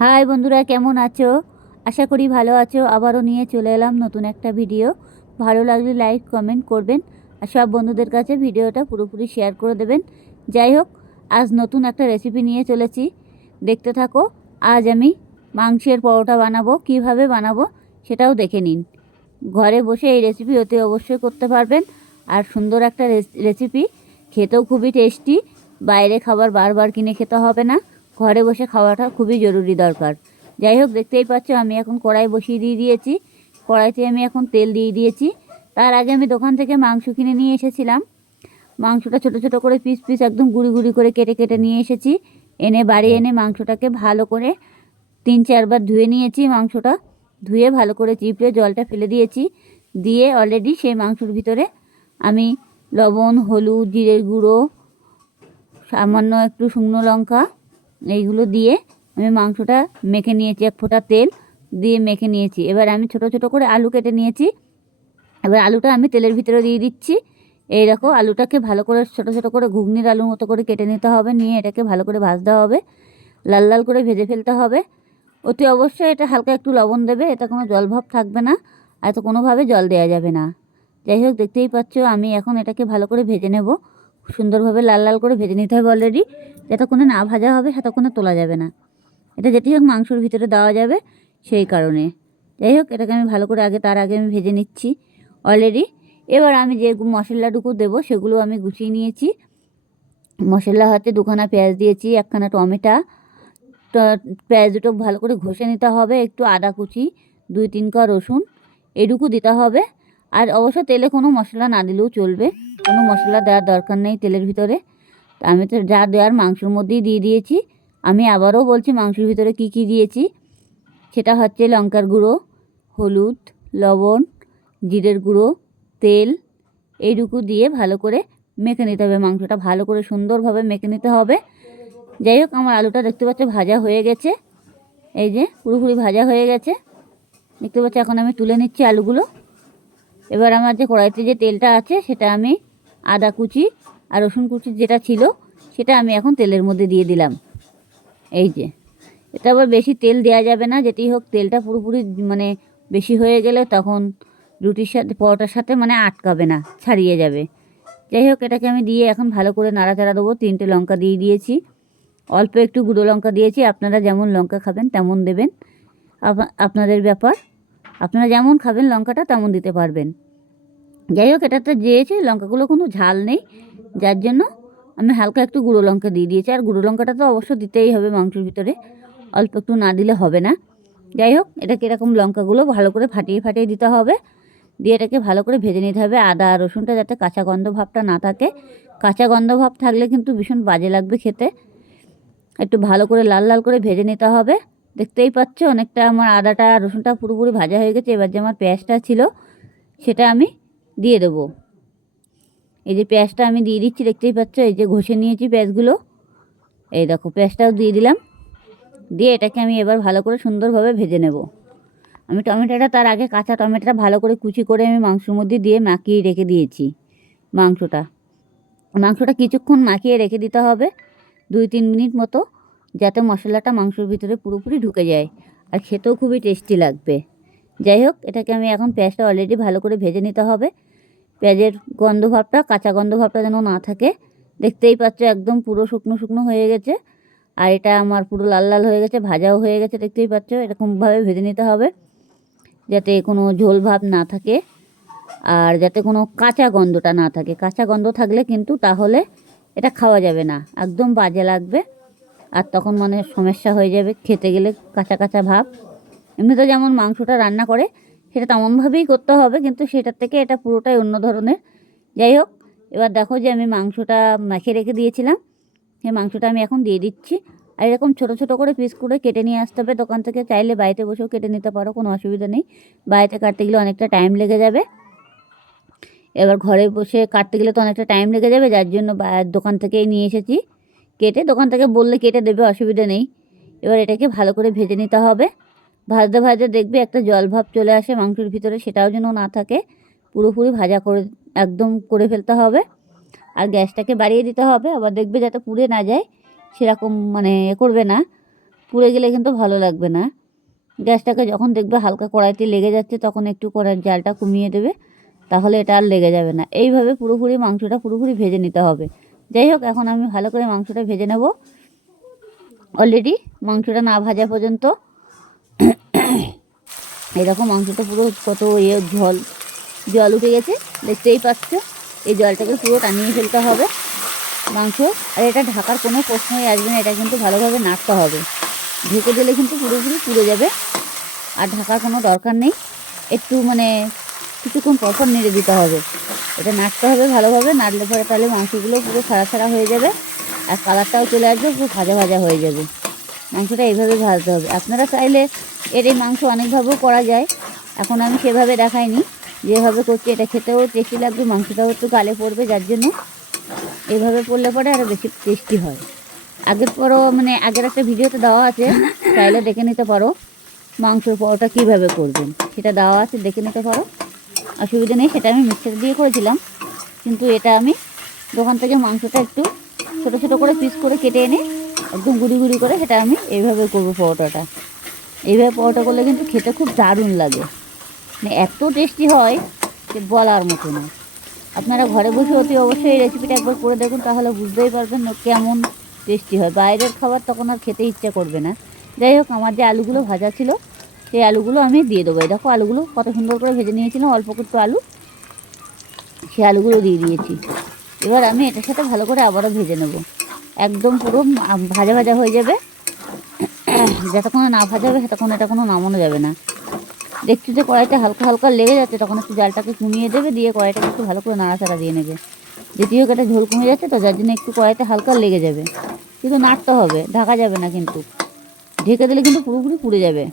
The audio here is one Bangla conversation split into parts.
হাই বন্ধুরা, কেমন আছো? আশা করি ভালো আছো। আবারও নিয়ে চলে এলাম নতুন একটা ভিডিও। ভালো লাগলে লাইক, কমেন্ট করবেন আর সব বন্ধুদের কাছে ভিডিওটা পুরোপুরি শেয়ার করে দেবেন। যাই হোক, আজ নতুন একটা রেসিপি নিয়ে চলেছি। দেখতে থাকো, আজ আমি মাংসের পরোটা বানাবো। কীভাবে বানাবো সেটাও দেখে নিন। ঘরে বসে এই রেসিপি অতি অবশ্যই করতে পারবেন। আর সুন্দর একটা রেসিপি খেতেও খুবই টেস্টি বাইরে খাবার বারবার কিনে খেতে হবে না। ঘরে বসে খাওয়াটা খুবই জরুরি দরকার। যাই হোক দেখতেই পাচ্ছ আমি এখন কড়াই বসিয়ে দিয়ে দিয়েছি। কড়াইতে আমি এখন তেল দিয়ে দিয়েছি। তার আগে আমি দোকান থেকে মাংস কিনে নিয়ে এসেছিলাম। মাংসটা ছোট ছোট করে পিস পিস একদম গুঁড়ি গুঁড়ি করে কেটে কেটে নিয়ে এসেছি। এনে বাড়ি এনে মাংসটাকে ভালো করে তিন চারবার ধুয়ে নিয়েছি মাংসটা। ধুয়ে ভালো করে চিপড়ে জলটা ফেলে দিয়েছি। দিয়ে অলরেডি সেই মাংসর ভিতরে আমি লবণ হলুদ জিরের গুঁড়ো সামান্য একটু শুকনো লঙ্কা এইগুলো দিয়ে আমি মাংসটা মেখে নিয়েছি, এক ফোঁটা তেল দিয়ে মেখে নিয়েছি। এবার আমি ছোট ছোট করে আলু কেটে নিয়েছি। এবার আলুটা আমি তেলের ভিতরে দিয়ে দিচ্ছি। এই দেখো, আলুটাকে ভালো করে ছোট ছোট করে ঘুগনির আলুর মতো করে কেটে নিতে হবে, নিয়ে এটাকে ভালো করে ভাজতে হবে। লাল লাল করে ভেজে ফেলতে হবে। অতি অবশ্যই এটা হালকা একটু লবণ দেবে এটা কোনো জলভাব থাকবে না, আর তো কোনোভাবে জল দেওয়া যাবে না। যাই হোক, দেখতেই পাচ্ছ, আমি এখন এটাকে ভালো করে ভেজে নেব। সুন্দরভাবে লাল লাল করে ভেজে নিতে হবে অলরেডি যতক্ষণে না ভাজা হবে ততক্ষণে তোলা যাবে না। এটা যেটি হোক মাংসর ভিতরে দেওয়া যাবে সেই কারণে। যাই হোক, এটাকে আমি ভালো করে আগে, তার আগে আমি ভেজে নিচ্ছি অলরেডি এবার আমি যে মশলাটুকু দেবো, সেগুলো আমি গুছিয়ে নিয়েছি। মশলা হাতে দুখানা পেঁয়াজ দিয়েছি, একখানা টমেটো। পেঁয়াজ দুটো ভালো করে ঘষে নিতে হবে, একটু আদা কুচি, দুই তিন কা রসুন, এটুকু দিতে হবে। আর অবশ্য তেলে কোনো মশলা না দিলেও চলবে। কোনো মশলা দেওয়ার দরকার নেই তেলের ভিতরে। আমি তো যা দেওয়ার মাংসর মধ্যেই দিয়ে দিয়েছি। আমি আবারও বলছি মাংসের ভিতরে কি কি দিয়েছি? সেটা হচ্ছে লঙ্কার গুঁড়ো, হলুদ, লবণ, জিরের গুঁড়ো, তেল, এইটুকু দিয়ে ভালো করে মেখে নিতে হবে। মাংসটা ভালো করে সুন্দরভাবে মেখে নিতে হবে। যাই হোক, আমার আলুটা দেখতে পাচ্ছ ভাজা হয়ে গেছে। এই যে পুরোপুরি ভাজা হয়ে গেছে। দেখতে পাচ্ছ, এখন আমি তুলে নিচ্ছি আলুগুলো। এবার আমার যে কড়াইতে যে তেলটা আছে, সেটা আমি আদা কুচি আর রসুন কুচি যেটা ছিল, সেটা আমি এখন তেলের মধ্যে দিয়ে দিলাম। এই যে। এটা আবার বেশি তেল দেওয়া যাবে না যেটি হোক, তেলটা পুরোপুরি মানে বেশি হয়ে গেলে তখন রুটির সাথে, পরোটার সাথে মানে আটকাবে না, ছাড়িয়ে যাবে। যাই হোক, এটাকে আমি দিয়ে এখন ভালো করে নাড়াচাড়া দেবো। তিনটে লঙ্কা দিয়ে দিয়েছি। অল্প একটু গুঁড়ো লঙ্কা দিয়েছি। আপনারা যেমন লঙ্কা খাবেন, তেমন দেবেন। আপনাদের ব্যাপার। আপনারা যেমন খাবেন লঙ্কাটা, তেমন দিতে পারবেন। যাই হোক এটাতে দিয়েছি, লঙ্কাগুলো কোনো ঝাল নেই, যার জন্য আমি হালকা একটু গুঁড়ো লঙ্কা দিয়ে দিয়েছি। আর গুঁড়ো লঙ্কাটা তো অবশ্য দিতেই হবে মাংসের ভিতরে, অল্প একটু না দিলে হবে না। যাই হোক এটাকে এরকম লঙ্কাগুলো ভালো করে ফাটিয়ে ফাটিয়ে দিতে হবে, দিয়ে এটাকে ভালো করে ভেজে নিতে হবে আদা রসুনটা যাতে কাঁচা গন্ধ ভাবটা না থাকে। কাঁচা গন্ধ ভাব থাকলে কিন্তু ভীষণ বাজে লাগবে খেতে। একটু ভালো করে লাল লাল করে ভেজে নিতে হবে। দেখতেই পাচ্ছ, অনেকটা আমার আদাটা রসুনটা পুরোপুরি ভাজা হয়ে গেছে, এবার যে আমার পেঁয়াজটা ছিল, সেটা আমি দিয়ে দেবো। এই যে পেঁয়াজটা আমি দিয়ে দিচ্ছি, দেখতেই পাচ্ছ? এই যে ঘষে নিয়েছি পেঁয়াজগুলো। এই দেখো, পেঁয়াজটাও দিয়ে দিলাম। দিয়ে এটাকে আমি এবার ভালো করে সুন্দরভাবে ভেজে নেব। আমি টমেটোটা তার আগে কাঁচা টমেটোটা ভালো করে কুচি করে আমি মাংসর মধ্যে দিয়ে মাখিয়ে রেখে দিয়েছি মাংসটা। মাংসটা কিছুক্ষণ মাখিয়ে রেখে দিতে হবে, দুই তিন মিনিট মতো, যাতে মশলাটা মাংসর ভিতরে পুরোপুরি ঢুকে যায়। আর খেতেও খুবই টেস্টি লাগবে। যাই হোক, এটাকে আমি এখন পেঁয়াজটা অলরেডি ভালো করে ভেজে নিতে হবে। পেঁয়াজের গন্ধভাবটা, কাঁচা গন্ধভাবটা যেন না থাকে। দেখতেই পাচ্ছ একদম পুরো শুকনো শুকনো হয়ে গেছে। আর এটা আমার পুরো লাল লাল হয়ে গেছে, ভাজাও হয়ে গেছে, দেখতেই পাচ্ছ। এরকমভাবে ভেজে নিতে হবে, যাতে কোনো ঝোল ভাব না থাকে আর যাতে কোনো কাঁচা গন্ধটা না থাকে। কাঁচা গন্ধ থাকলে কিন্তু তাহলে এটা খাওয়া যাবে না, একদম বাজে লাগবে। আর তখন মানে সমস্যা হয়ে যাবে, খেতে গেলে কাঁচা কাঁচা ভাব। এমনিতে যেমন মাংসটা রান্না করে সেটা তেমনভাবেই করতে হবে, কিন্তু সেটার থেকে এটা পুরোটাই অন্য ধরনের। যাই হোক, এবার দেখো যে আমি মাংসটা মাখিয়ে রেখে দিয়েছিলাম। সেই মাংসটা আমি এখন দিয়ে দিচ্ছি। আর এরকম ছোটো ছোটো করে পিস করে কেটে নিয়ে আসতে হবে। দোকান থেকে চাইলে বাড়িতে বসেও কেটে নিতে পারো, কোনো অসুবিধা নেই। বাড়িতে কাটতে গেলে অনেকটা টাইম লেগে যাবে। এবার ঘরে বসে কাটতে গেলে তো অনেকটা টাইম লেগে যাবে, যার জন্য দোকান থেকেই নিয়ে এসেছি। কেটে দোকান থেকে বললে কেটে দেবে, অসুবিধা নেই। এবার এটাকে ভালো করে ভেজে নিতে হবে। ভাজতে ভাজতে দেখবে একটা জল ভাব চলে আসে মাংসের ভিতরে, সেটাও যেন না থাকে। পুরোপুরি ভাজা করে, একদম করে ফেলতে হবে। আর গ্যাসটাকে বাড়িয়ে দিতে হবে, আবার দেখবে যাতে পুড়ে না যায়, সেরকম মানে এ করবে না। পুড়ে গেলে কিন্তু ভালো লাগবে না। গ্যাসটাকে যখন দেখবে হালকা কড়াইতে লেগে যাচ্ছে, তখন একটু কড়াইয়ের জালটা কমিয়ে দেবে, তাহলে এটা আর লেগে যাবে না। এইভাবে পুরোপুরি মাংসটা পুরোপুরি ভেজে নিতে হবে। যাই হোক, এখন আমি ভালো করে মাংসটা ভেজে নেব। অলরেডি মাংসটা না ভাজা পর্যন্ত এরকম মাংসটা পুরো কত ইয়ে জল জল উঠে গেছে। দেখতেই পাচ্ছ, এই জলটাকে পুরো টানিয়ে ফেলতে হবে মাংস। আর এটা ঢাকার কোনো প্রশ্নই আসবে না, এটা কিন্তু ভালোভাবে নাড়তে হবে। ঢেকে দিলে কিন্তু পুরোপুরি পুড়ে যাবে, আর ঢাকার কোনো দরকার নেই। একটু মানে কিছুক্ষণ পরপর নেড়ে দিতে হবে। এটা নাড়তে হবে ভালোভাবে, নাড়লে পরে তাহলে মাংসগুলো পুরো ছাড়া ছাড়া হয়ে যাবে, আর কালারটাও চলে আসবে, পুরো ভাজা ভাজা হয়ে যাবে। মাংসটা এইভাবে ভাজতে হবে। আপনারা চাইলে এর এই মাংস অনেকভাবেও করা যায়। এখন আমি সেভাবে দেখাইনি যেভাবে করছি, এটা খেতেও টেস্টি লাগবে, মাংসটাও একটু গালে পড়বে, যার জন্য এভাবে পড়লে পরে আরও বেশি টেস্টি হয়। আগের পরও মানে আগের একটা ভিডিওতে দেওয়া আছে, চাইলে দেখে নিতে পারো মাংসর পরোটা কীভাবে করবেন। সেটা দেওয়া আছে, দেখে নিতে পারো। অসুবিধা নেই, সেটা আমি মিক্সার দিয়ে করেছিলাম। কিন্তু এটা আমি দোকান থেকে মাংসটা একটু ছোটো ছোটো করে পিস করে কেটে এনে একদম গুঁড়ি গুঁড়ি করে সেটা আমি এইভাবে করব পরোটাটা। এইভাবে পরোটা করলে কিন্তু খেতে খুব দারুণ লাগে। মানে এত টেস্টি হয় যে বলার মতো না। আপনারা ঘরে বসে অতি অবশ্যই এই রেসিপিটা একবার করে দেখুন, তাহলে বুঝতেই পারবেন কেমন টেস্টি হয়। বাইরের খাবার তখন আর খেতে ইচ্ছা করবে না। যাই হোক, আমার যে আলুগুলো ভাজা ছিল, সেই আলুগুলো আমি দিয়ে দেবো। দেখো আলুগুলো কত সুন্দর করে ভেজে নিয়েছিলাম, অল্প একটু আলু। সেই আলুগুলো দিয়ে দিয়েছি। এবার আমি এটার সাথে ভালো করে আবারও ভেজে নেব। একদম পুরো ভাজা ভাজা হয়ে যাবে। যতক্ষণ না ভাজা হবে ততক্ষণ এটা কোনো নামানো যাবে না। দেখছি যে কড়াইটা হালকা হালকা লেগে যাচ্ছে তখন একটু জালটাকে কমিয়ে দেবে দিয়ে কড়াইটাকে একটু ভালো করে নাড়াচাড়া দিয়ে নেবে। দ্বিতীয় একটা ঝোল কমে যাচ্ছে তো যার জন্য একটু কড়াইতে হালকা লেগে যাবে। কিন্তু নাড়তে হবে ঢাকা যাবে না কিন্তু। ঢেকে দিলে কিন্তু পুরোপুরি পুড়ে যাবে।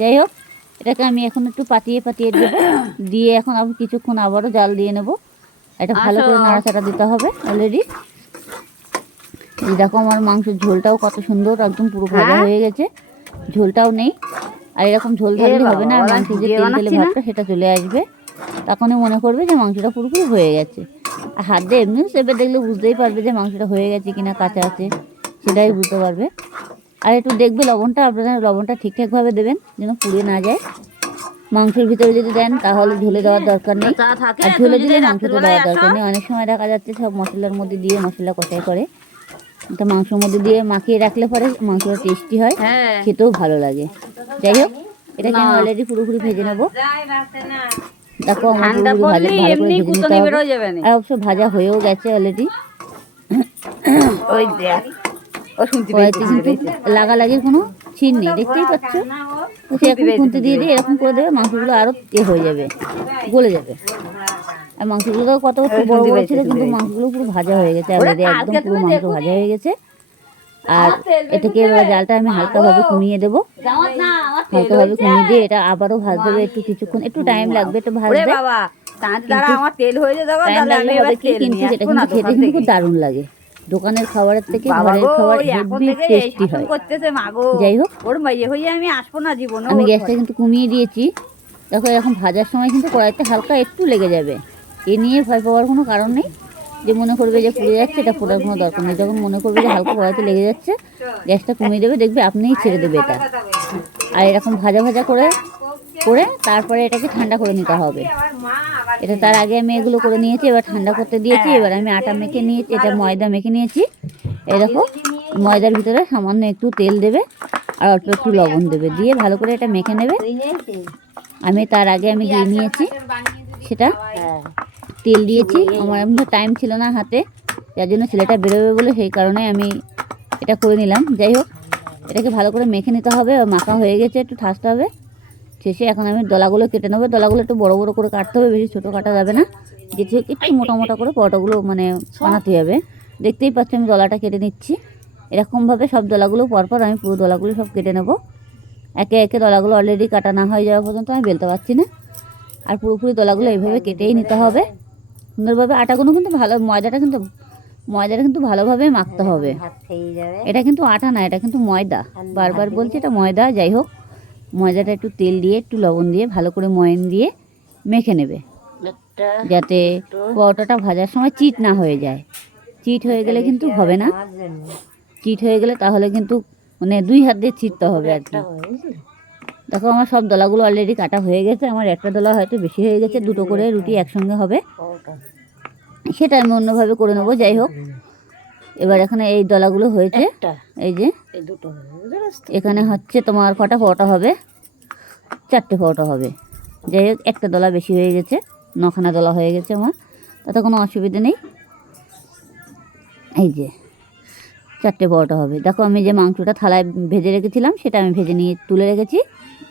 যাই হোক এটাকে আমি এখন একটু পাতিয়ে পাতিয়ে দেবো। দিয়ে এখন আমি কিছুক্ষণ আবারও জাল দিয়ে নেব। এটা ভালো করে নাড়াচাড়া দিতে হবে অলরেডি এই দেখো আমার মাংসের ঝোলটাও কত সুন্দর একদম পুরো ভাজা হয়ে। গেছে। ঝোলটাও নেই। আর এরকম ঝোল ধরলে হবে না মাংসের যে তেল তেলে ভাবটা সেটা চলে আসবে। তখনই মনে করবে যে মাংসটা পুরোপুরি হয়ে গেছে। আর হাত দিয়ে এমনি চেপে দেখলে বুঝতেই পারবে যে মাংসটা হয়ে গেছে কিনা কাঁচা আছে সেটাই বুঝতে পারবে। আর একটু দেখবে লবণটা আপনারা লবণটা ঠিকঠাকভাবে দেবেন যেন পুড়ে না যায়। মাংসের ভিতরে যদি দেন তাহলে ঝোলে দেওয়ার দরকার নেই। আর ঝোলে দিলে মাংসটা দেওয়ার দরকার নেই। অনেক সময় দেখা যাচ্ছে সব মশলার মধ্যে দিয়ে মশলা কষাই করে। এটা মাংসের মধ্যে দিয়ে মাখিয়ে রাখলে পরে মাংসটা টেস্টি হয়। হ্যাঁ। খেতেও ভালো লাগে। যাই হোক এটাকে আমি অলরেডি পুরোপুরি ভেজে নেব? দেখো আর অবশ্য ভাজা হয়েও গেছে অলরেডি ওই কিন্তু লাগালাগির কোনো চিন নেই দেখতেই পাচ্ছ? সে এখন খুন্তি দিয়ে দিয়ে এরকম করে দেবে মাংসগুলো আরও হয়ে যাবে গলে যাবে। আর মাংসগুলো কত একটু বড় বড় ছিল কিন্তু মাংসগুলো পুরো ভাজা হয়ে গেছে অলরেডি একদম পুরো মাংস ভাজা হয়ে গেছে। আর এটাকে এবার জালটা আমি হালকাভাবে কমিয়ে দেবো? হালকাভাবে কমিয়ে দিয়ে এটা আবারও ভাজতে হবে একটু কিছুক্ষণ একটু টাইম লাগবে একটু ভাজতে। হয়ে দারুণ লাগে। দোকানের খাবারের থেকে ঘরের খাবার হেভি টেস্টি হয়। যাই হোক। ওর মাইয়ে হয়ে আমি আসব না জীবনে আমি গ্যাসটা কিন্তু কমিয়ে দিয়েছি। দেখো এখন ভাজার সময় কিন্তু কড়াইতে হালকা একটু লেগে যাবে। এ নিয়ে ভয় পাওয়ার কোনো কারণ নেই। যে মনে করবে যে পুড়ে যাচ্ছে, এটা ফোটার কোনো দরকার নেই। যখন মনে করবে যে হালকা কড়াইতে লেগে যাচ্ছে, গ্যাসটা কমিয়ে দেবে, দেখবে আপনিই ছেড়ে দেবে এটা। আর এরকম ভাজা ভাজা করে করে তারপরে এটাকে ঠান্ডা করে নিতে হবে। এটা তার আগে আমি এগুলো করে নিয়েছি, এবার ঠান্ডা করতে দিয়েছি, এবার আমি আটা মেখে নিয়েছি, এটা ময়দা মেখে নিয়েছি। এরকম ময়দার ভিতরে সামান্য একটু তেল দেবে আর অল্প একটু লবণ দেবে। দিয়ে ভালো করে এটা মেখে নেবে। আমি তার আগে আমি দিয়ে নিয়েছি। সেটা। তেল দিয়েছি। আমার এমন টাইম ছিল না হাতে। যার জন্য ছেলেটা বেরোবে বলে সেই কারণে আমি এটা করে নিলাম। যাই হোক এটাকে ভালো করে মেখে নিতে হবে। মাখা হয়ে গেছে একটু ঠাসতে হবে। শেষে এখন আমি দলাগুলো কেটে নেব। দলাগুলো একটু বড় বড় করে কাটতে হবে বেশি ছোটো কাটা যাবে না। যেটি একটু মোটা মোটা করে পরোটাগুলো মানে বানাতে হবে। দেখতেই পাচ্ছি আমি দলাটা কেটে নিচ্ছি। এরকমভাবে সব দলাগুলো পরপর আমি পুরো দলাগুলো সব কেটে নেব। একে একে দলাগুলো অলরেডি কাটা না হয়ে যাওয়া পর্যন্ত আমি বেলতে পারছি না। আর পুরোপুরি দলাগুলো এইভাবে কেটেই নিতে হবে। সুন্দরভাবে আটাগুলো কিন্তু ভালো, ময়দাটা কিন্তু ময়দাটা কিন্তু ভালোভাবে মাখতে হবে। এটা কিন্তু আটা না, এটা কিন্তু ময়দা। বারবার বলছি এটা ময়দা, যাই হোক। ময়দাটা একটু তেল দিয়ে, একটু লবণ দিয়ে, ভালো করে ময়ন দিয়ে মেখে নেবে। যাতে পরোটাটা ভাজার সময় চিট না হয়ে যায়। চিট হয়ে গেলে কিন্তু হবে না। চিট হয়ে গেলে তাহলে কিন্তু মানে দুই হাত দিয়ে ছিটতে হবে আর কি। দেখো আমার সব দলাগুলো অলরেডি কাটা হয়ে গেছে। আমার একটা দলা হয়তো বেশি হয়ে গেছে দুটো করে রুটি একসঙ্গে হবে। সেটা আমি অন্যভাবে করে নেব যাই হোক। এবার এখানে এই দলাগুলো হয়েছে। এই যে এখানে হচ্ছে তোমার কটা পরোটা হবে? চারটে পরোটা হবে। যাই হোক একটা দলা বেশি হয়ে গেছে নখানা দলা হয়ে গেছে আমার। তাতে কোনো অসুবিধা নেই। এই যে চারটে পরোটা হবে। দেখো আমি যে মাংসটা থালায় ভেজে রেখেছিলাম সেটা আমি ভেজে নিয়ে তুলে রেখেছি।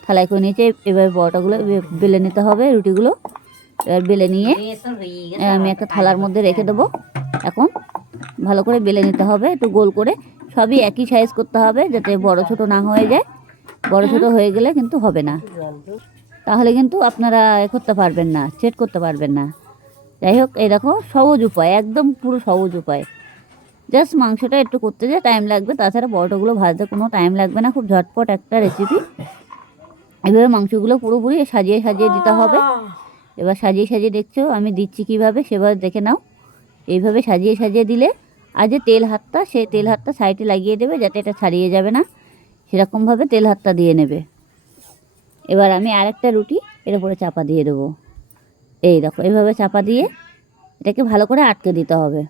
থালায় করে নিয়েছি, এবার পরোটাগুলো বেলে নিতে হবে, রুটিগুলো। এবার বেলে নিয়ে আমি একটা থালার মধ্যে রেখে দেবো। এখন ভালো করে বেলে নিতে হবে, একটু গোল করে। সবই একই সাইজ করতে হবে, যাতে বড় ছোট না হয়ে যায়। বড় ছোট হয়ে গেলে কিন্তু হবে না। তাহলে কিন্তু আপনারা এ করতে পারবেন না সেট করতে পারবেন না। যাই হোক, এই দেখো, সহজ উপায়, একদম পুরো সহজ উপায়। জাস্ট মাংসটা একটু করতে যে টাইম লাগবে, তাছাড়া পরোটাগুলো ভাজতে কোনো টাইম লাগবে না, খুব ঝটপট একটা রেসিপি এভাবে মাংসগুলো পুরোপুরি সাজিয়ে সাজিয়ে দিতে হবে। এবার সাজিয়ে সাজিয়ে দেখছ আমি দিচ্ছি কীভাবে সেভাবে দেখে নাও। এইভাবে সাজিয়ে সাজিয়ে দিলে আর যে তেল হাতটা সেই তেল হাতটা সাইডে লাগিয়ে দেবে যাতে এটা ছাড়িয়ে যাবে না। সেরকমভাবে তেল হাতটা দিয়ে নেবে। এবার আমি আরেকটা রুটি এর উপরে চাপা দিয়ে দেবো। এই দেখো এইভাবে চাপা দিয়ে এটাকে ভালো করে আটকে দিতে হবে।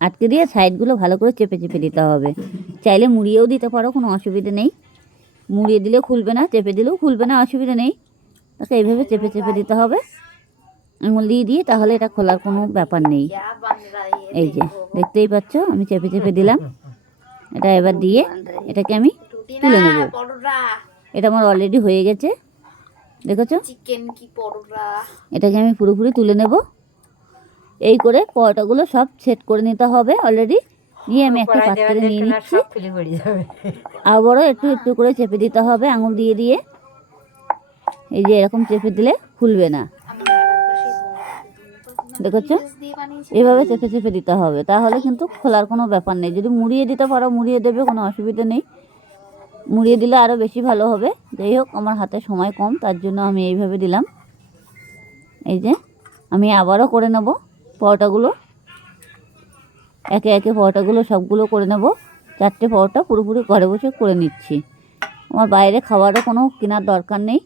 আটকে দিয়ে সাইডগুলো ভালো করে চেপে চেপে দিতে হবে। চাইলে মুড়িয়েও দিতে পারো কোনো অসুবিধে নেই। মুড়িয়ে দিলেও খুলবে না, চেপে দিলেও খুলবে না, অসুবিধা নেই। তাকে এইভাবে চেপে চেপে দিতে হবে। আঙুল দিয়ে দিয়ে তাহলে এটা খোলার কোনো ব্যাপার নেই। এই যে, দেখতেই পাচ্ছ, আমি চেপে চেপে দিলাম। এটা এবার দিয়ে এটাকে আমি তুলে নেব। এটা আমার অলরেডি হয়ে গেছে। দেখেছ? এটাকে আমি পুরোপুরি তুলে নেব। এই করে পরোটাগুলো সব সেট করে নিতে হবে অলরেডি নিয়ে আমি একটা পাত্রে নিয়ে নিচ্ছি। আবারও একটু একটু করে চেপে দিতে হবে আঙুল দিয়ে দিয়ে। এই যে এরকম চেপে দিলে খুলবে না। দেখেছ? এভাবে চেপে চেপে দিতে হবে তাহলে কিন্তু খোলার কোনো ব্যাপার নেই। যদি মুড়িয়ে দিতে পারো মুড়িয়ে দেবে কোনো অসুবিধা নেই। মুড়িয়ে দিলে আরও বেশি ভালো হবে। যাই হোক আমার হাতে সময় কম তার জন্য আমি এইভাবে দিলাম। এই যে আমি আবারও করে নেব পরোটাগুলো। একে একে পরোটাগুলো সবগুলো করে নেব। চারটে পরোটা পুরোপুরি ঘরে বসে করে নিচ্ছি। আমার বাইরে খাবারও কোনো কেনার দরকার নেই।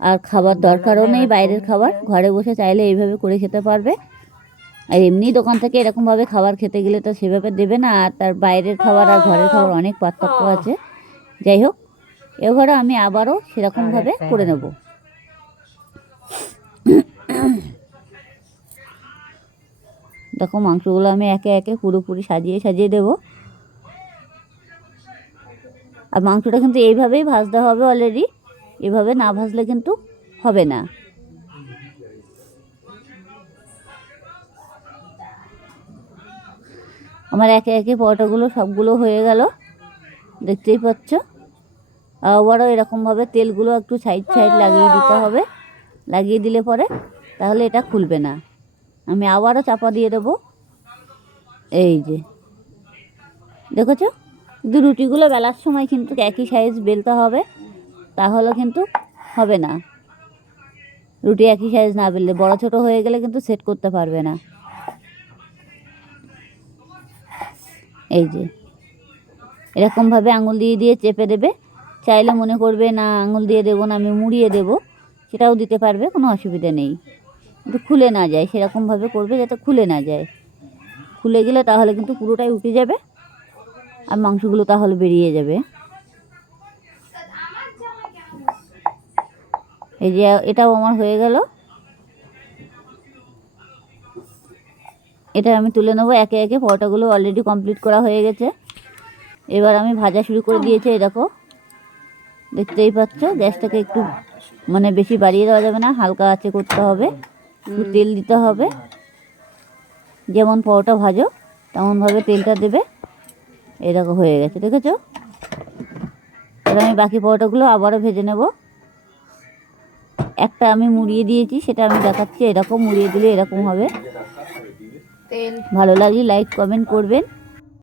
আর খাবার দরকারও নেই বাইরের খাবার। ঘরে বসে চাইলে এইভাবে করে খেতে পারবে। আর এমনি দোকান থেকে এরকমভাবে খাবার খেতে গেলে তো সেভাবে দেবে না। আর তার বাইরের খাবার আর ঘরের খাবার অনেক পার্থক্য আছে। যাই হোক, এবারে আমি আবারও সেরকমভাবে করে নেব। দেখো মাংসগুলো আমি একে একে পুরোপুরি সাজিয়ে সাজিয়ে দেবো। আর মাংসটা কিন্তু এইভাবেই ভাজতে হবে অলরেডি এভাবে না ভাজলে কিন্তু হবে না। আমার একে একে পরোটাগুলো সবগুলো হয়ে গেল, দেখতেই পাচ্ছ। আবারও এরকমভাবে তেলগুলো একটু সাইড সাইড লাগিয়ে দিতে হবে। লাগিয়ে দিলে পরে তাহলে এটা খুলবে না। আমি আবারও চাপা দিয়ে দেবো। এই যে। দেখেছ? কিন্তু রুটিগুলো বেলার সময় কিন্তু একই সাইজ বেলতে হবে, তাহলে কিন্তু হবে না। রুটি একই সাইজ না বেললে, বড় ছোট হয়ে গেলে কিন্তু সেট করতে পারবে না। এই যে। এরকমভাবে আঙুল দিয়ে দিয়ে চেপে দেবে। চাইলে মনে করবে, না, আঙুল দিয়ে দেবো না, আমি মুড়িয়ে দেবো। সেটাও দিতে পারবে, কোনো অসুবিধা নেই। খুলে না যায়, সেরকমভাবে করবে যাতে খুলে না যায়। খুলে গেলে তাহলে কিন্তু পুরোটাই উঠে যাবে, আর মাংসগুলো তাহলে বেরিয়ে যাবে। এই যে এটাও আমার হয়ে গেল। এটা আমি তুলে নেব, একে একে পরোটাগুলো অলরেডি কমপ্লিট করা হয়ে গেছে। এবার আমি ভাজা শুরু করে দিয়েছি দেখো। দেখতেই পাচ্ছ, গ্যাসটাকে একটু মানে বেশি বাড়িয়ে দেওয়া যাবে না, হালকা আছে করতে হবে। একটু তেল দিতে হবে। যেমন পরোটা ভাজো তেমনভাবে তেলটা দেবে। এরকম হয়ে গেছে দেখেছ? এবার আমি বাকি পরোটাগুলো আবারও ভেজে নেব। একটা আমি মুড়িয়ে দিয়েছি সেটা আমি দেখাচ্ছি এরকম মুড়িয়ে দিলে এরকম হবে। ভালো লাগলে লাইক কমেন্ট করবেন।